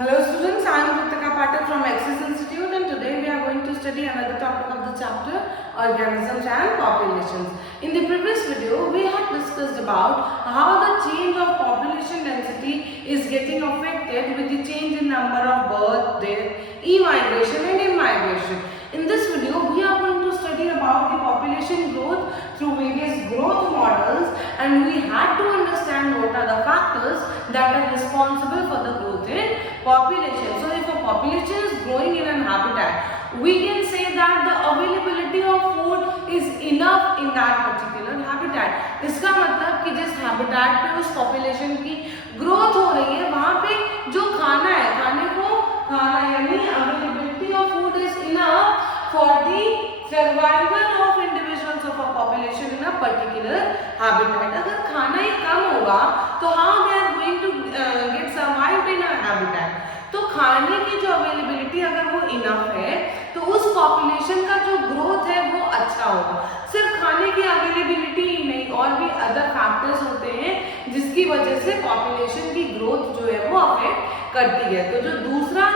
Hello students, I am Ritika Patel from Axis Institute and today we are going to study another topic of the chapter Organisms and Populations. In the previous video, we had discussed about how the change of population density is getting affected with the change in number of birth, death, emigration and immigration. In this video, we are going to study about the population growth through various growth models and we had to understand what are the factors that are responsible for the growth in population. So if a population is growing in an habitat, we can say that the availability of food is enough in that particular habitat. इसका मतलब कि जिस habitat पे उस population की growth हो रही है वहाँ पे जो खाना है, खाने को खाना यानी availability of food is enough for the survival of individuals of a population in a particular habitat. अगर खाना ही कम होगा तो how they are going to get survived in a habitat. तो खाने की जो अवेलेबिलिटी अगर वो इनफ है तो उस पॉपुलेशन का जो ग्रोथ है वो अच्छा होगा. सिर्फ खाने की अवेलेबिलिटी ही नहीं और भी अदर फैक्टर्स होते हैं जिसकी वजह से पॉपुलेशन की ग्रोथ जो है वो अफेक्ट करती है. तो जो दूसरा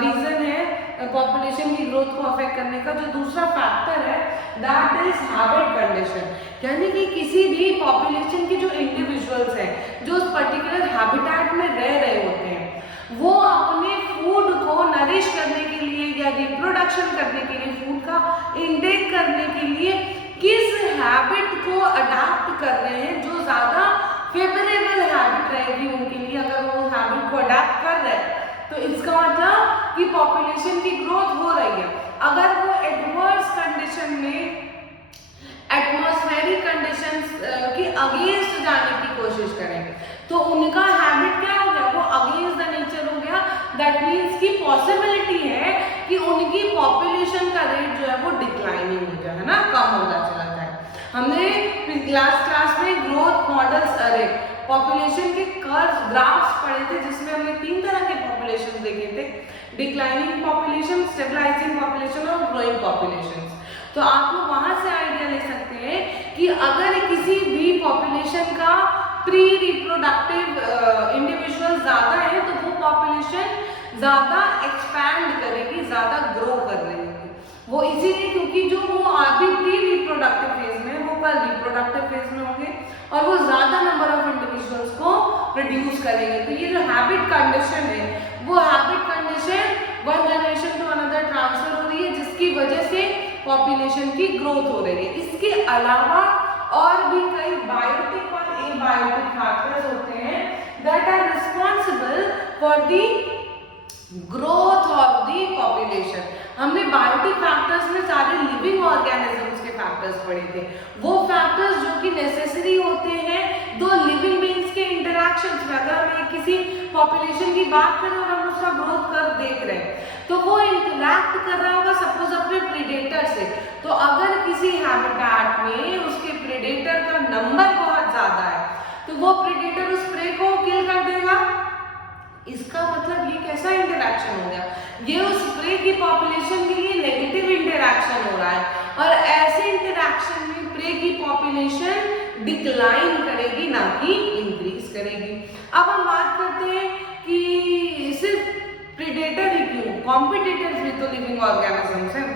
रीजन है पॉपुलेशन की ग्रोथ को अफेक्ट करने का, जो दूसरा फैक्टर है दैट इज हैबिट कंडीशन. यानी कि किसी भी पॉपुलेशन के जो इंडिविजुअल्स हैं जो उस पर्टिकुलर हैबिटेट में रह रहे होते हैं वो अपने फूड को नरिश करने के लिए या रिप्रोडक्शन करने के लिए, फूड का इनटेक करने के लिए किस हैबिट को अडॉप्ट कर रहे हैं जो ज्यादा फेवरेबल हैबिट रहेगी उनके लिए. अगर वो हैबिट को अडॉप्ट कर रहे हैं तो इसका मतलब कि पॉपुलेशन की ग्रोथ हो रही है. अगर वो एडवर्स कंडीशन में एटमॉस्फेरिक कंडीशंस की अगेंस्ट जाने की कोशिश करें तो उनका हैबिट क्या हो गया, वो अगेंस्ट द नेचर हो गया. दैट मीन्स की पॉसिबिलिटी है कि उनकी पॉपुलेशन का रेट जो है वो डिक्लाइनिंग हो जाए, है ना, कम होता चला जाए. हमने क्लास में ग्रोथ मॉडल्स, अरे पॉपुलेशन के कर्व्स, ग्राफ्स पढ़े थे जिसमें हमने 3 तरह के पॉपुलेशन देखे थे, डिक्लाइनिंग पॉपुलेशन, स्टेबलाइजिंग पॉपुलेशन और ग्रोइंग पॉपुलेशन. तो आप लोग वहां से आइडिया ले सकते हैं कि अगर किसी भी पॉपुलेशन का प्री रिप्रोडक्टिव इंडिविजुअल ज्यादा है तो वो पॉपुलेशन ज्यादा एक्सपैंड करेगी, ज्यादा ग्रो कर रही है. वो इसीलिए क्योंकि जो वो अभी प्री रिप्रोडक्टिव फेज में, वो कल रिप्रोडक्टिव फेज में होंगे और वो ज्यादा नंबर ऑफ इंडिविजुअल्स को प्रोड्यूस करेंगे. तो ये जो हैबिट कंडीशन है वो habit condition one generation to another transfer हो रही है जिसकी वजह से पॉपुलेशन की ग्रोथ हो रही है. इसके अलावा और भी कई बायोटिक और एबायोटिक फैक्टर्स होते हैं that are responsible for the growth of the population. हमने बायोटिक फैक्टर्स में सारे लिविंग ऑर्गेनिजम्स के फैक्टर्स पढ़े थे. वो फैक्टर्स जो कि नेसेसरी होते हैं दो लिविंग बीइंग्स के इंटरैक्शंस में. अगर हम किसी पॉपुलेशन की बात करें और हम उसका ग्रोथ कर देख रहे हैं तो वो इंटरैक्ट कर रहा होगा सपोज अपने प्रेडेटर से. तो अगर किसी हैबिटेट में उसके प्रेडेटर का नंबर बहुत ज्यादा है तो वो प्रेडेटर उस प्रे को किल कर देगा. इसका मतलब ये कैसा इंटरैक्शन हो गया, ये उस प्रे की पॉपुलेशन के लिए नेगेटिव इंटरैक्शन हो रहा है और ऐसे इंटरैक्शन में प्रे की पॉपुलेशन डिक्लाइन करेगी ना कि इंक्रीज करेगी. अब हम बात करते हैं कि सिर्फ प्रेडेटर ही क्यों, कॉम्पिटिटर्स भी तो लिविंग ऑर्गेनिजम्स हैं.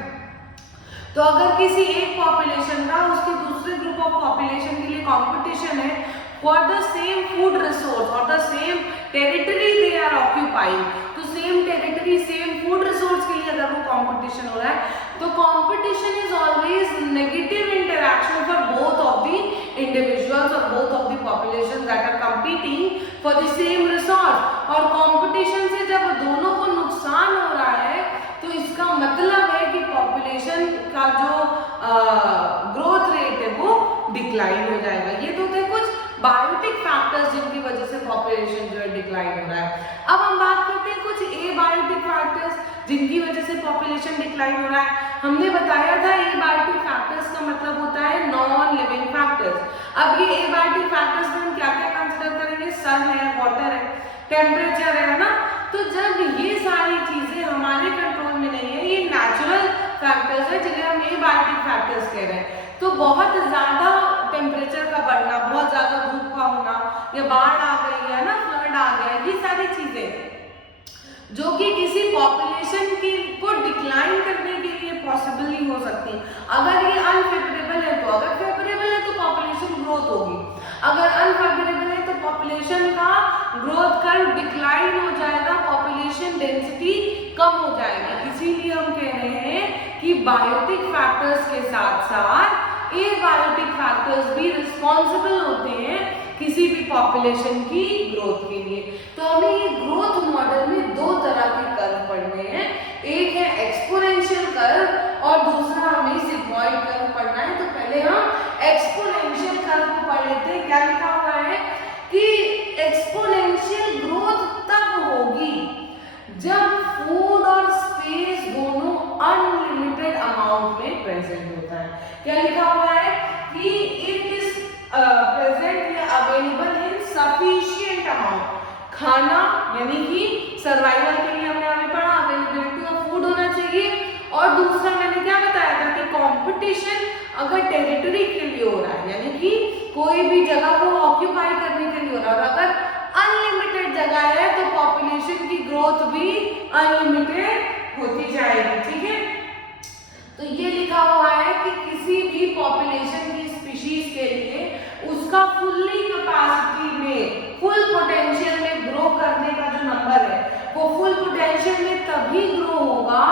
तो अगर किसी एक पॉपुलेशन का उसके दूसरे ग्रुप ऑफ पॉपुलेशन के लिए कंपटीशन है for the same food resource or the same territory they are occupying, तो same territory same food resource के लिए अगर वो competition हो रहा है तो competition is always negative interaction for both of the individuals or both of the populations that are competing for the same resource. और competition से जब दोनों को नुकसान हो रहा है तो इसका मतलब है कि population का जो growth rate है वो डिक्लाइन हो जाएगा. ये तो थे कुछ बायोटिक फैक्टर्स जिनकी वजह से पॉपुलेशन जो है डिक्लाइन हो रहा है. अब हम बात करते हैं कुछ एबायोटिक फैक्टर्स जिनकी वजह से पॉपुलेशन डिक्लाइन हो रहा है. हमने बताया था एबायोटिक फैक्टर्स का मतलब होता है नॉन लिविंग फैक्टर्स. अब ये एबायोटिक फैक्टर्स में हम क्या क्या कंसीडर करेंगे, सन है, वाटर है, टेम्परेचर है ना. तो जब ये सारी चीजें हमारे कंट्रोल में नहीं है, ये नेचुरल फैक्टर्स है जिन्हें हम एबायोटिक फैक्टर्स कह रहे हैं. तो बहुत ज्यादा टेम्परेचर का बढ़ना, बहुत ज्यादा धूप का होना या बाढ़ आ गई है ना, फ्लड आ गया, ये सारी चीजें फेवरेबल। अगर ये अनफेवरेबल है तो, अगर फेवरेबल है तो पॉपुलेशन ग्रोथ होगी, अगर अनफेवरेबल है तो पॉपुलेशन का ग्रोथ कर्व डिक्लाइन हो जाएगा, पॉपुलेशन डेंसिटी कम हो जाएगी। इसीलिए हम कह रहे हैं कि बायोटिक फैक्टर्स के साथ साथ एबायोटिक फैक्टर्स भी रिस्पॉन्सिबल होते हैं किसी भी पॉपुलेशन की ग्रोथ के लिए। तो हमें ये ग्रोथ मॉडल में दो तरह के कर्व पढ़ने हैं, एक है एक्सपोनेंशियल कर्व और दूसरा हमें सिग्मॉइड कर्व पढ़ना है। तो पहले हम एक्सपोनेंशियल कर्व को पढ़ लेते हैं। क्या लिखा हुआ है कि एक्सपोनेंशियल ग्रोथ तब होगी जब फूड और स्पेस दोनों अनलिमिटेड अमाउंट में प्रेजेंट होता है। क्या लिखा हुआ है कि इट इज प्रेजेंट या अवेलेबल इन सफिशिएंट अमाउंट। खाना यानी कि सर्वाइवल के लिए हमने अभी पढ़ा अवेलेबिलिटी ऑफ फूड होना चाहिए, और दूसरा मैंने क्या बताया था कि कंपटीशन अगर टेरिटरी के लिए हो रहा है, यानी कि कोई भी जगह को ऑक्यूपाई करने के लिए हो रहा है, और अगर अनलिमिटेड जगह है तो पॉपुलेशन की ग्रोथ भी अनलिमिटेड होती जाएगी। ठीक है, तो ये लिखा हुआ है कि किसी भी पॉपुलेशन की स्पीशीज के लिए उसका फुल्ली कैपेसिटी में, फुल पोटेंशियल में ग्रो करने का जो नंबर है वो फुल पोटेंशियल में तभी ग्रो होगा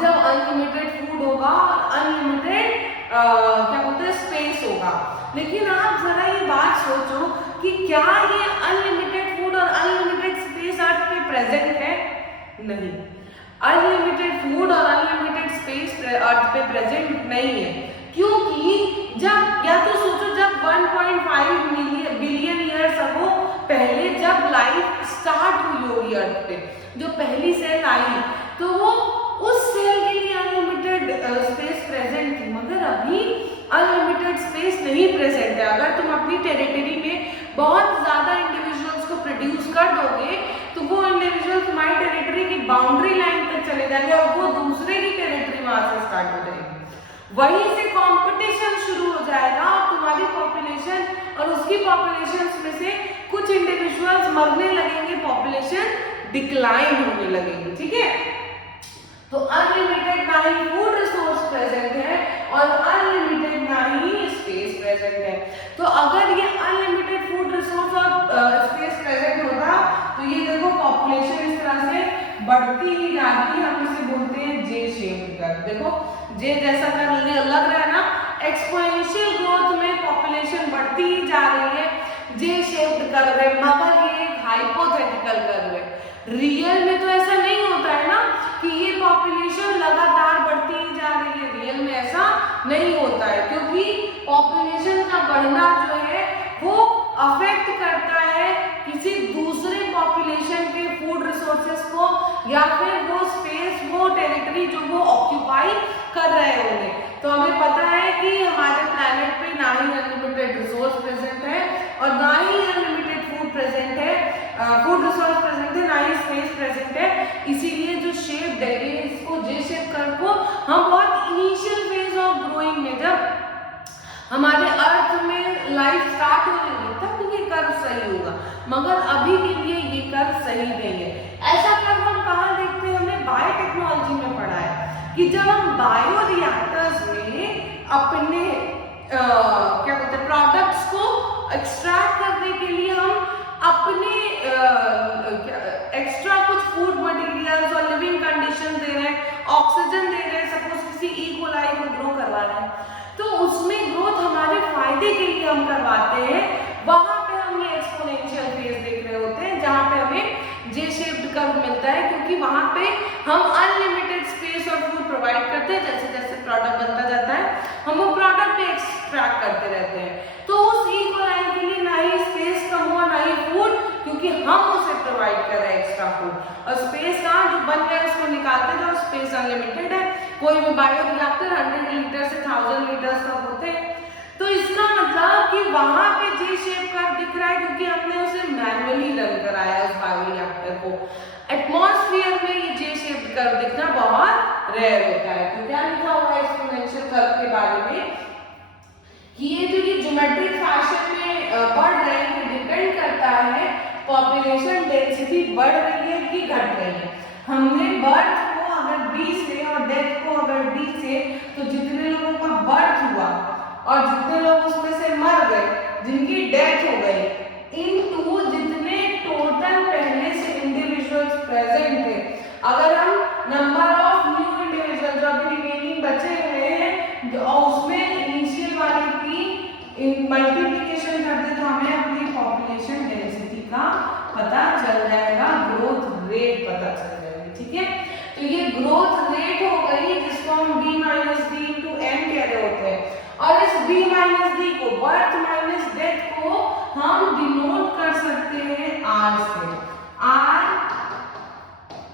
जब अनलिमिटेड फूड होगा और अनलिमिटेड क्या बोलते हैं स्पेस होगा। लेकिन आप जरा ये बात सोचो कि क्या ये अनलिमिटेड फूड और अनलिमिटेड स्पेस अर्थ पे प्रेजेंट है? नहीं, अनलिमिटेड फूड और अनलिमिटेड स्पेस अर्थ पे प्रेजेंट नहीं है, क्योंकि जब या तो सोचो जब 1.5 बिलियन ईयर्स अगो पहले जब लाइफ स्टार्ट हुई होगी अर्थ पे, जो पहली सेल आई तो वो उस सेल के लिए अनलिमिटेड स्पेस प्रेजेंट थी, मगर अभी अनलिमिटेड स्पेस नहीं प्रेजेंट है। अगर तुम अपनी टेरिटरी में बहुत ज्यादा इंडिविजुअल्स को प्रोड्यूस कर दोगे तो वो इंडिविजुअल तुम्हारी टेरिटरी की बाउंड्री लाइन तक चले जाएंगे और वो दूसरे की टेरिटरी वहां से स्टार्ट हो जाएगी, वहीं से कंपटीशन शुरू हो जाएगा और तुम्हारी पॉपुलेशन और उसकी पॉपुलेशन में से कुछ इंडिविजुअल्स मरने लगेंगे, पॉपुलेशन डिक्लाइन होने लगेगी। ठीक है, तो अनलिमिटेड ना ही फूड रिसोर्स प्रेजेंट है और अनलिमिटेड ना ही स्पेस प्रेजेंट है। तो अगर ये अनलिमिटेड फूड रिसोर्स और स्पेस प्रेजेंट होता तो ये देखो पॉपुलेशन इस तरह से बढ़ती ही जाती, हम इसे बोलते हैं जे शेप्ड कर्व। देखो जे जैसा कर्व लग रहा है ना, एक्सपोनेंशियल ग्रोथ में पॉपुलेशन बढ़ती ही जा रही है, जे शेप्ड कर्व है, मगर ये एक हाइपोथेटिकल कर्व है। रियल में तो ऐसा नहीं होता है ना कि ये पॉपुलेशन लगातार बढ़ती ही जा रही है, रियल में ऐसा नहीं होता है, क्योंकि पॉपुलेशन का बढ़ना जो है वो अफेक्ट करता है किसी दूसरे पॉपुलेशन के फूड रिसोर्सेस को या फिर वो स्पेस, वो टेरिटरी जो वो ऑक्यूपाई कर रहे होंगे। तो हमें पता है कि हमारे प्लैनेट पे ना ही अनलिमिटेड रिसोर्स प्रेजेंट है और ना ही अनलिमिटेड फूड प्रेजेंट है, फूड रिसोर्स प्रेजेंट है, ना ही स्पेस प्रेजेंट है। इसीलिए जो शेप दे रही है इसको जे शेप कर्व को हम बहुत इनिशियल फेज ऑफ ग्रोइंग में, जब हमारे अर्थ में लाइफ स्टार्ट हो रही है तब ये कर्व सही होगा, मगर अभी के लिए ये कर्व सही नहीं है। ऐसा कर्व हम कहाँ देखते हैं? हमने बायोटेक्नोलॉजी में पढ़ा है कि जब हम बायो रिएक्टर्स में अपने क्या बोलते हैं प्रोडक्ट्स को एक्सट्रैक्ट करने के लिए हम अपने एक्स्ट्रा कुछ फूड मटेरियल्स और लिविंग कंडीशन दे रहे हैं, ऑक्सीजन दे रहे हैं, सपोज किसी ई कोलाई को ग्रो करवा रहे हैं, तो उसमें ग्रोथ हमारे फायदे के लिए हम करवाते हैं। वहां पे हम ये एक्सपोनेंशियल फेज देख रहे होते हैं जहां पे हमें जे शेप्ड कर्व मिलता है, क्योंकि वहां पे हम अनलिमिटेड स्पेस और फूड प्रोवाइड करते हैं। जैसे जैसे प्रोडक्ट बनता जाता है हम वो प्रोडक्ट भी एक्सट्रैक्ट करते रहते हैं। तो उस ई कोलाई के लिए ना ही स्पेस कम हुआ ना ही फूड, क्योंकि हम उसे प्रोवाइड कर रहे हैं एक्स्ट्रा फूड। और स्पेस का जो बन गया उसको निकालते हैं, जो स्पेस अनलिमिटेड है। कोई भी बायो रिएक्टर 100 लीटर से 1000 लीटर्स तक होते हैं। तो इसका मतलब कि वहां पे जे शेप कर्व दिख रहा है क्योंकि हमने उसे मैन्युअली रन कराया उस बायो रिएक्टर को। एटमॉस्फेयर में ये जे शेप कर्व दिखना बहुत रेयर होता है। तो क्या लिखा हुआ है एक्सपोनेंशियल कर्व के बारे में कि ये जो ये ज्योमेट्रिक फैशन में बढ़ रहे हैं, डिपेंड करता है पॉपुलेशन डेंसिटी बढ़ रही है कि घट रही है। हमने बर्थ को अगर 20 लें और डेथ को देखो अगर डी से, तो जितने लोगों का बर्थ हुआ और जितने लोग उसमें से मर गए, जिनकी डेथ हो गई, इनटू जितने टोटल पहले से इंडिविजुअल्स प्रेजेंट थे, अगर हम नंबर ऑफ न्यू इंडिविजुअल जो अभी रिमेनिंग बचे हुए हैं और उसमें इनिशियल वाले की मल्टीप्लिकेशन करते तो हमें अपनी पॉपुलेशन डेंसिटी का पता चल जाएगा, ग्रोथ रेट पता चल जाएगी। ठीक है, तो ये ग्रोथ रेट हो गई जिसको हम b minus D into N कह रहे होते हैं। और इस b माइनस डी को, बर्थ माइनस डेथ को हम डिनोट कर सकते हैं r से। r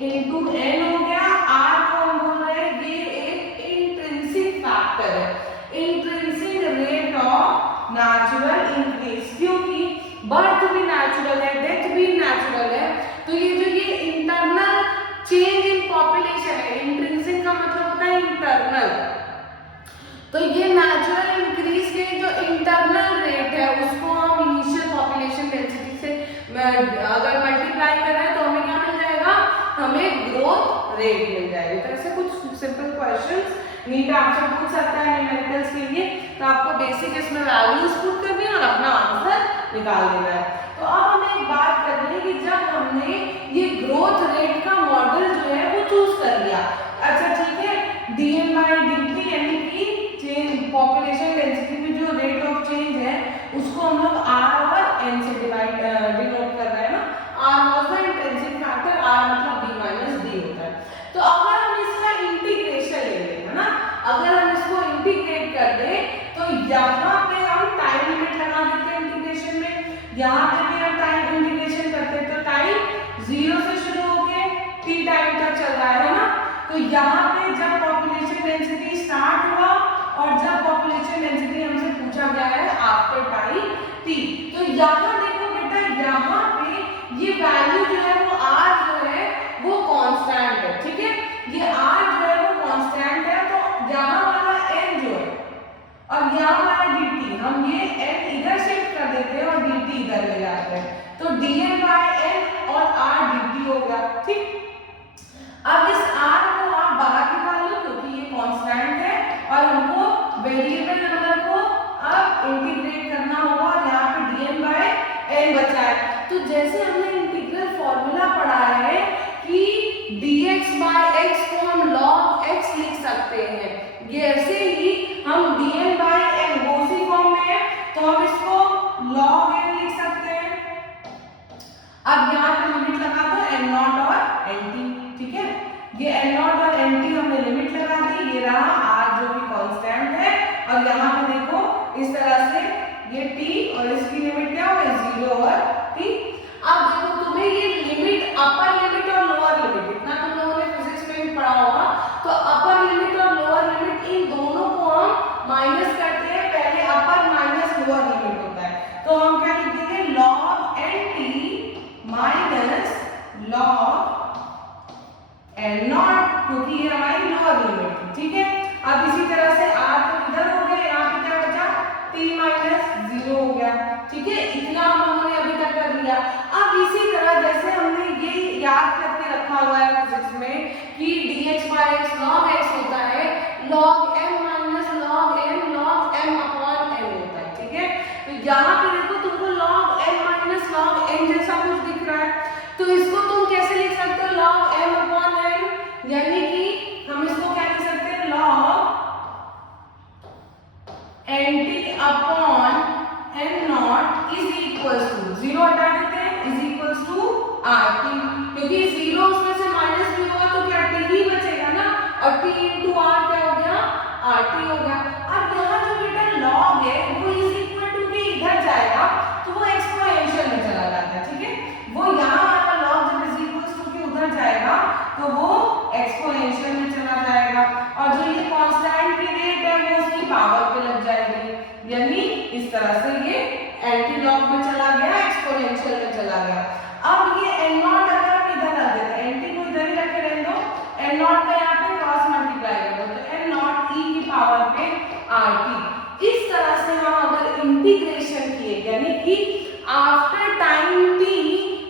इंटू एन हो गया। r को हम बोल रहे हैं ये एक इंट्रिंसिक फैक्टर है, intrinsic rate of natural increase, क्योंकि बर्थ भी नेचुरल है, डेथ भी नेचुरल है, तो ये जो ये इंटरनल चेंज इन पॉपुलेशन है, इंट्रिंसिक का मतलब होता है इंटरनल, तो ये नेचुरल इंक्रीज के जो इंटरनल रेट है उसको हम इनिशियल पॉपुलेशन डेंसिटी से अगर मल्टीप्लाई कर रहे हैं तो हमें क्या मिल जाएगा, हमें ग्रोथ रेट मिल जाएगी। तो ऐसे कुछ सिंपल क्वेश्चंस नीट आपसे पूछ सकता है न्यूमेरिकल्स के लिए, तो आपको बेसिक इसमें वैल्यूज पुट करनी है और अपना आंसर निकाल देना है। तो अब हमें एक बात करनी है कि जब हमने ये ग्रोथ रेट का मॉडल जो है वो चूज कर लिया, अच्छा ठीक है, dn by dt यानी कि चेंज पॉपुलेशन डेंसिटी में जो रेट ऑफ चेंज है उसको हम लोग r और n से डिनोट कर रहे हैं ना, r was the intrinsic factor, r मतलब b माइनस d होता है। तो अगर हम इसका इंटीग्रेशन ले लें, है ना, अगर हम इसको इंटीग्रेट कर दें तो यहाँ पे हम टाइम लिमिट लगा देते हैं इंटीग्रेशन में, यहाँ पे भी हम टाइम इंटीग्रेशन करते हैं तो टाइम 0 से शुरू होके t टाइम तक चल रहा है ना, तो यहाँ पे जब पॉपुलेशन डेंसिटी स्टार्ट हुआ और जब पॉपुलेशन डेंसिटी हमसे पूछा गया है आफ्टर टाइम t, तो यहाँ देखो बेटा, यहाँ पे ये वैल्यू जो है वो r जो है वो कांस्टेंट है। ठीक है, ये r जो है वो कांस्टेंट है, तो यहाँ वाला n जो है और यहाँ वाला dt, हम ये n इधर शिफ्ट कर देते हैं और dt इधर ले जाते हैं, तो dn by n और r dt हो गया। ठीक, अब इस r को आप बाहर निकाल लो क्योंकि ये कांस्टेंट है और हमको वेरिएबल नंबर को अब इंटीग्रेट करना होगा और यहाँ पे dn by n बचा है। तो जैसे हमने इंटीग्रल फॉर्मूला पढ़ा है कि dx by x को हम log x लिख सकते हैं, ये ऐसे ही हम dn by n वो उसी फॉर्म में है तो हम इसको log n लिख सकते हैं। अब यहाँ पे लिमिट लगा दो n0 और nt, ठीक है, ये n0 और nt हमने लिमिट लगा दी, ये रहा r जो कि कांस्टेंट है, और यहाँ पे देखो इस तरह से ये t और इसकी लिमिट क्या हो, 0 और t। अब देखो तुम्हें ये लिमिट, अपर लिमिट और लोअर लिमिट, इतना तुम लोगों ने फिजिक्स में भी पढ़ा होगा, तो अपर लिमिट और लोअर लिमिट इन दोनों को हम माइनस करते हैं, पहले अपर माइनस लोअर लिमिट होता है, तो हम क्या लिखेंगे, log nt minus log n0, क्योंकि ये हमारी लोअर लिमिट थी। ठीक है, अब इसी तरह से r तो इधर हो गया, यहाँ पे क्या बचा, t माइनस 0 हो गया। ठीक है, इतना हम लोगों ने अभी तक कर लिया। अब इसी तरह जैसे हमने ये याद करके रखा हुआ है फिजिक्स में कि dx by x log x होता है, log m minus log n log m upon n होता है। ठीक है, तो यहाँ पे देखो तुमको log m minus log n जैसा कुछ दिख रहा है, तो इसको तुम कैसे लिख सकते हो, log m अपॉन n, यानी कि हम इसको क्या लिख सकते हैं, log nt upon n0 is equals to 0 हटा देते हैं, इज इक्वल्स टू rt, क्योंकि 0 उसमें से माइनस भी होगा तो क्या t ही बचेगा ना, और t इंटू r क्या हो गया, rt हो गया। अब यहाँ जो बेटा log है वो इज इक्वल टू के इधर जाएगा तो वो एक्सपोनेंशियल में चला जाता है। ठीक है, वो यहाँ वाला log जब इज इक्वल्स टू के उधर जाएगा तो वो एक्सपोनेंशियल में चला जाएगा, और जो ये कांस्टेंट की रेट है वो उसकी पावर पे लग जाएगी, यानी इस तरह से ये एंटी लॉग में चला गया, एक्सपोनेंशियल में चला गया। अब ये n0 अगर हम इधर रख देते हैं, nt को इधर ही रखे रहने दो, n0 का यहाँ पे क्रॉस मल्टीप्लाई कर दो, तो n0 e की पावर पे rt। इस तरह से हम अगर इंटीग्रेशन किए, यानी कि आफ्टर टाइम t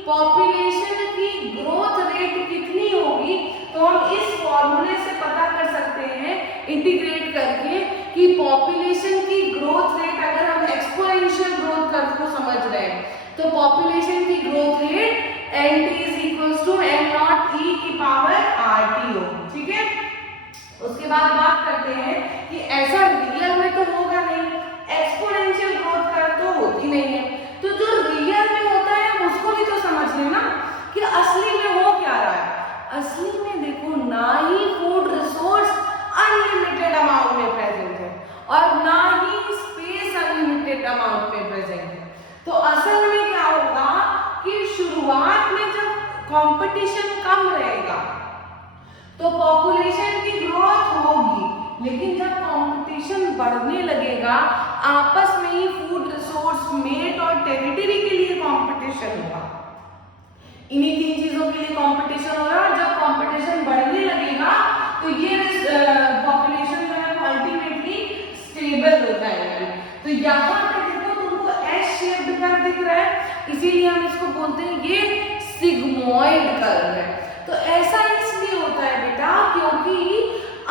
पॉपुलेशन की ग्रोथ रेट कितनी होगी, तो हम इस फॉर्मूले से पता कर सकते हैं पॉपुलेशन की growth rate NT is equals to m naught e की पावर RT होगी, ठीक है। उसके बाद बात करते हैं कि ऐसा रियल में तो होगा नहीं, एक्सपोनेंशियल ग्रोथ कर तो होती नहीं है, तो जो रियल में होता है उसको भी तो समझ लेना कि असली में हो क्या रहा है। असली में देखो ना ही फूड रिसोर्स अनलिमिटेड अमाउंट में प्रेजेंट है और ना ही स्पेस अनलिमिटेड अमाउंट में प्रेजेंट है। तो असल में क्या होगा कि शुरुआत में जब कंपटीशन कम रहेगा तो पॉपुलेशन की ग्रोथ होगी, लेकिन जब कंपटीशन बढ़ने लगेगा आपस में ही फूड रिसोर्स, मेट और टेरिटरी के लिए कंपटीशन होगा। इन्हीं तीन चीजों के लिए कंपटीशन होगा और जब कंपटीशन बढ़ने लगेगा तो ये पॉपुलेशन जो है अल्टीमेटली स्टेबल हो जाएगी। तो यहाँ पे देखो तुमको एस शेप्ड कर्व दिख रहा है, इसीलिए हम इसको बोलते हैं ये सिग्मोइड कर्व है। तो ऐसा इसलिए होता है बेटा क्योंकि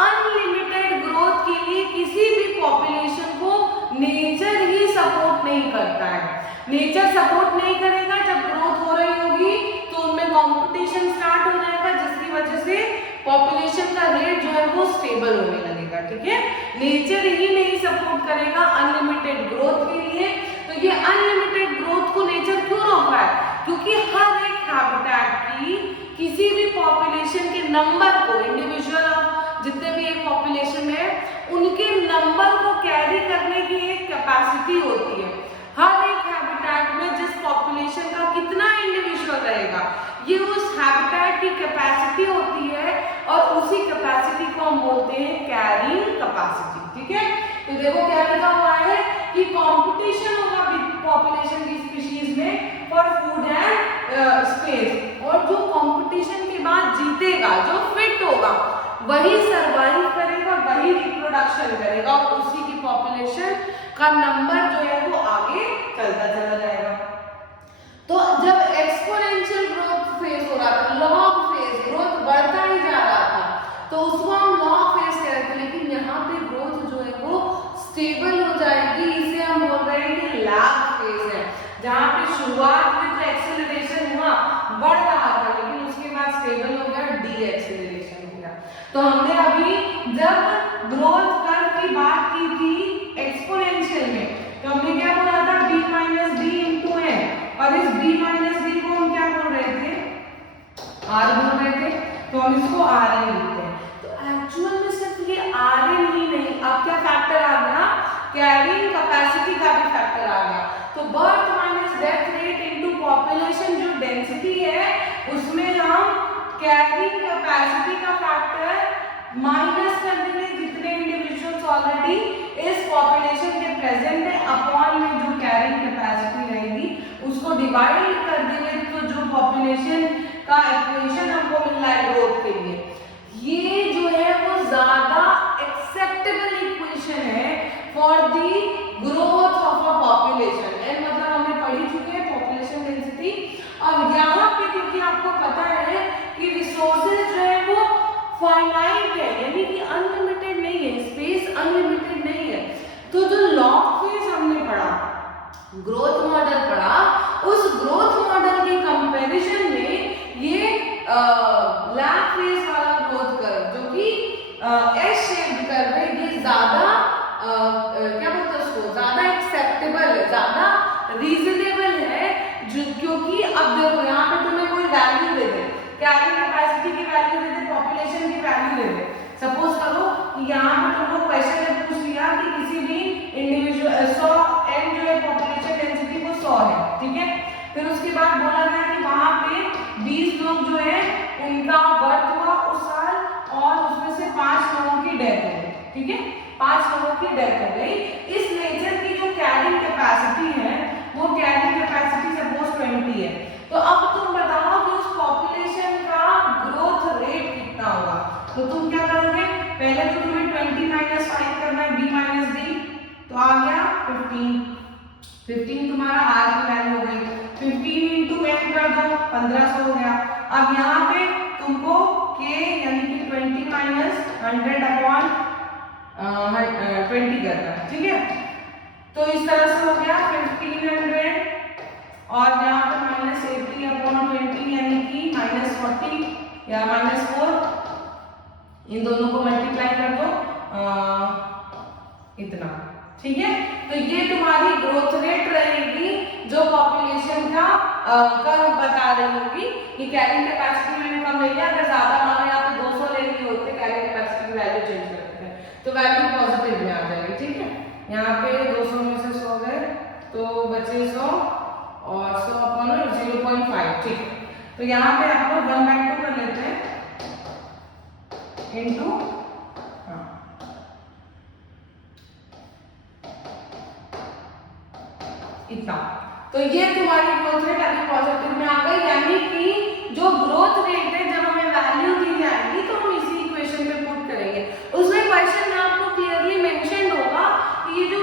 अनलिमिटेड ग्रोथ के लिए किसी भी पॉपुलेशन को नेचर ही सपोर्ट नहीं करता है। नेचर सपोर्ट नहीं करेगा, जब ग्रोथ हो रही होगी तो उनमें कंपटीशन स्टार्ट हो जाएगा, जिसकी वजह से पॉपुलेशन का रेट जो है वो स्टेबल होने लगेगा, ठीक है। नेचर ही नहीं सपोर्ट करेगा अनलिमिटेड ग्रोथ के लिए। तो ये अनलिमिटेड ग्रोथ को नेचर क्यों रोक रहा है? क्योंकि हर एक हैबिटेट की किसी भी पॉपुलेशन के नंबर को, इंडिविजुअल और जितने भी एक पॉपुलेशन में है उनके नंबर को कैरी करने की एक कैपेसिटी होती है। हर एक हैबिटेट में जिस पॉपुलेशन का कितना इंडिविजुअल रहेगा ये उस हैबिटेट की कैपेसिटी होती है और उसी कैपेसिटी को हम बोलते हैं कैरिंग कैपेसिटी, ठीक है। तो देखो क्या लिखा हुआ है कि कंपटीशन होगा पॉपुलेशन की स्पीशीज में फॉर फूड एंड स्पेस, और जो कंपटीशन के बाद जीतेगा, जो फिट होगा वही सरवाइव करेगा, वही रिप्रोडक्शन करेगा और उसी की पॉपुलेशन का नंबर जो है वो आगे चलता चला जाएगा। तो जब एक्सपोनेंशियल ग्रोथ फेज हो रहा था, लॉग फेज, ग्रोथ बढ़ता ही जा रहा था, तो उसको हम लॉग फेज कह रहे थे, लेकिन यहाँ पे ग्रोथ जो है वो स्टेबल हो जाएगी, इसे हम बोल रहे हैं कि लैग फेज है, जहाँ पे शुरुआत में तो एक्सेलरेशन हुआ, बढ़ रहा था, लेकिन उसके बाद स्टेबल हो गया, डी एक्सेलरेशन हो गया। तो हमने अभी जब ग्रोथ कर्व की बात की थी एक्सपोनेंशियल में, तो हमने क्या बोला था, b minus D into N, और इस b माइनस डी को हम क्या बोल रहे थे, r बोल रहे थे, तो हम इसको rn लिखते हैं। तो एक्चुअल में सिर्फ ये rn ही नहीं, अब क्या फैक्टर आ गया, कैरिंग कैपेसिटी का भी फैक्टर आ गया। तो birth minus death rate into population जो डेंसिटी है उसमें हम कैरिंग कैपेसिटी का फैक्टर माइनस कर देंगे, जितने इंडिविजुअल्स ऑलरेडी इस पॉपुलेशन के प्रेजेंट है अपॉन में जो कैरिंग कैपेसिटी रहेगी उसको डिवाइड कर देंगे, तो जो पॉपुलेशन का इक्वेशन हमको मिल रहा है ग्रोथ के लिए, ये जो है वो ज्यादा एक्सेप्टेबल इक्वेशन है for the growth of a population. N मतलब हमने पढ़ी चुके हैं पॉपुलेशन डेंसिटी। अब यहाँ पे क्योंकि आपको पता है कि रिसोर्सेज जो है वो फाइनाइट है, यानी कि अनलिमिटेड नहीं है, स्पेस अनलिमिटेड नहीं है, तो जो लॉग फेज हमने पढ़ा, ग्रोथ मॉडल पढ़ा, उस ग्रोथ मॉडल के कंपैरिजन में ये लैग फेज वाला ग्रोथ कर्व जो कि एस शेप्ड कर्व है, ये ज्यादा क्या बोलते हैं उसको, ज्यादा एक्सेप्टेबल है, ज्यादा रीजनेबल है, जो क्योंकि अब देखो यहाँ पे तुम्हें कोई वैल्यू दे दे, कैरिंग कैपेसिटी की वैल्यू दे दे, पॉपुलेशन की वैल्यू दे दे, सपोज करो कि यहाँ पे तुमको क्वेश्चन में पूछ लिया कि किसी भी इंडिविजुअल 100 एन जो है पॉपुलेशन डेंसिटी वो 100 है, ठीक है। फिर उसके बाद बोला गया कि वहाँ पे 20 लोग जो है उनका बर्थ हुआ उस साल और उसमें से 5 लोगों की डेथ हो गई, ठीक है, 5 लोगों की डेथ हो गई। इस नेचर की जो कैरिंग कैपेसिटी है वो कैरिंग कैपेसिटी सपोज 20 है, तो अब तुम बताओ कि उस पॉपुलेशन का ग्रोथ रेट कितना होगा। तो तुम क्या करोगे, पहले तो तुम्हें 20 माइनस 5 करना है, b माइनस डी, तो आ गया 15 तुम्हारा r की वैल्यू हो गई, 15 इंटू एन कर दो, 1500 हो गया। अब यहाँ पे तुमको k यानी कि 20 माइनस 100 अपॉन 20 करना है, ठीक है। तो इस तरह से हो गया 1500 और यहाँ पे -80/20 यानी कि -40 या -4, इन दोनों को मल्टीप्लाई कर दो इतना, ठीक है। तो ये तुम्हारी ग्रोथ रेट रहेगी जो पॉपुलेशन का कर्व बता रही होगी कि कैरिंग कैपेसिटी मैंने कम ले लिया, अगर ज्यादा मान लो यहाँ पे 200 लेनी होती कैरिंग कैपेसिटी की वैल्यू चेंज करते हैं तो वैल्यू पॉजिटिव में आ जाएगी, ठीक है। यहाँ पे 200 में से 100 गए तो बचे 100 और 100 अपॉन 0.5, ठीक है। तो यहाँ पे आपको 1/2 कर लेते हैं इनटू इतना। तो ये तुम्हारी ग्रोथ रेट अभी पॉजिटिव में आ गई, यानी कि जो ग्रोथ रेट है जब हमें वैल्यू दी जाएगी तो हम इसी इक्वेशन में पुट करेंगे। उसमें क्वेश्चन में आपको क्लियरली मेंशन होगा कि ये जो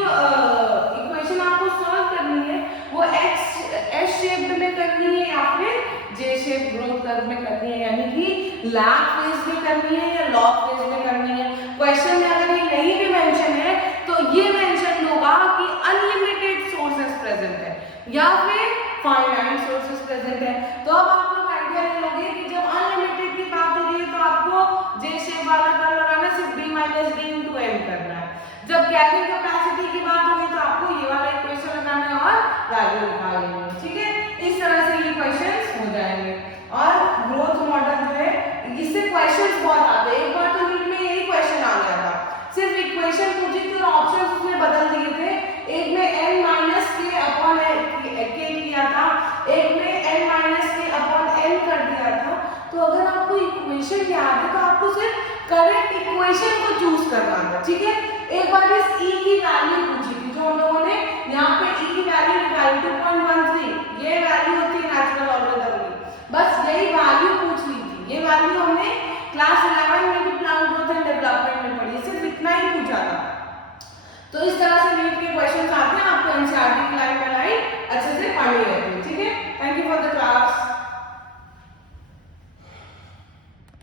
इक्वेशन आपको सॉल्व करनी है वो एस शेप्ड में करनी है या फिर जे शेप ग्रोथ कर्व में करनी है, यानी कि लैग फेज में करनी है या लॉग फेज में करनी है। क्वेश्चन में अगर ये नहीं भी मेंशन है तो ये मेंशन होगा कि अनलिमिटेड सोर्सेस प्रेजेंट है या फिर फाइनाइट सोर्सेस प्रेजेंट है। तो अब आप लोग आइडिया ले लोगे कि जब अनलिमिटेड की बात हो रही है तो आपको जे शेप वाला कर्व लगाना सिर्फ b - d * m करना है। जब कैरिंग कैपेसिटी की बात होगी तो आपको ये वाला इक्वेशन लगाना है और वैल्यू निकालनी है, ठीक है। इस तरह से ये क्वेश्चंस हो जाएंगे। और ग्रोथ मॉडल जो है इससे क्वेश्चंस बहुत आते हैं। एक बार तो नीट में यही क्वेश्चन आ गया था, सिर्फ इक्वेशन पूछी थी और ऑप्शंस उसमें बदल दिए थे। एक में n - k किया था, एक में n - k/n कर दिया था। तो अगर आपको इक्वेशन याद है तो आपको सिर्फ करेक्ट इक्वेशन को चूज करना था, ठीक है। एक बार इस e की वैल्यू